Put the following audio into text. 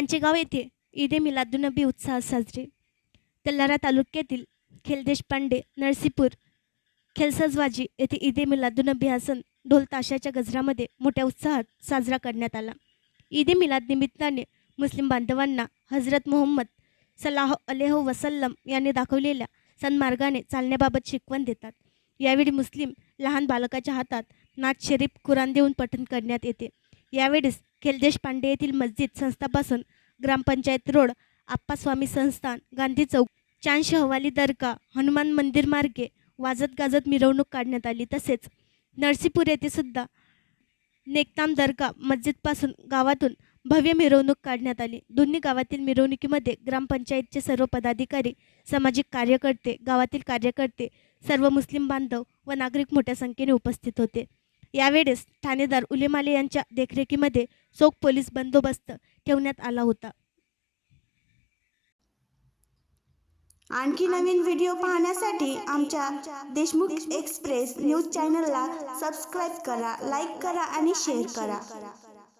पंचेगाव येथे ईद ए मिलादुन्नबी उत्साहात साजरे. तेल्हारा तालुक्यातील खेलदेशपांडे, नरसीपूर, खेलसजवाजी येथे ईद ए मिलादुन्नबी हा सण ढोल ताशाच्या गजरामध्ये मोठ्या उत्साहात साजरा करण्यात आला. ईद ए मिलाद निमित्ताने मुस्लिम बांधवांना हजरत मुहम्मद सल्लाल्लाहु अलैहि वसल्लम यांनी दाखवलेल्या सन्मार्गाने चालण्याबाबत शिकवण देतात. यावेळी मुस्लिम लहान बालकाच्या हातात नाथ शरीफ कुराण देऊन पठण करण्यात येते. यावेळेस खेलदेशपांडे येथील मस्जिद संस्थापासून ग्रामपंचायत रोड, आप्पास्वामी संस्थान, गांधी चौक, चांद शहवाली दर्गा, हनुमान मंदिर मार्गे वाजत गाजत मिरवणूक काढण्यात आली. तसेच नरसीपूर येथे सुद्धा नेकताम दर्गा मस्जिदपासून गावातून भव्य मिरवणूक काढण्यात आली. दोन्ही गावातील मिरवणुकीमध्ये ग्रामपंचायतचे सर्व पदाधिकारी, सामाजिक कार्यकर्ते, गावातील कार्यकर्ते, सर्व मुस्लिम बांधव व नागरिक मोठ्या संख्येने उपस्थित होते. यावेळेस ठाणेदार उलेमाले यांच्या देखरेखीमध्ये चोख पोलीस बंदोबस्त ठेवण्यात आला होता. आणखी नवीन व्हिडिओ पाहण्यासाठी आमच्या देशमुख एक्सप्रेस न्यूज चॅनलला सबस्क्राईब करा, लाईक करा आणि शेअर करा.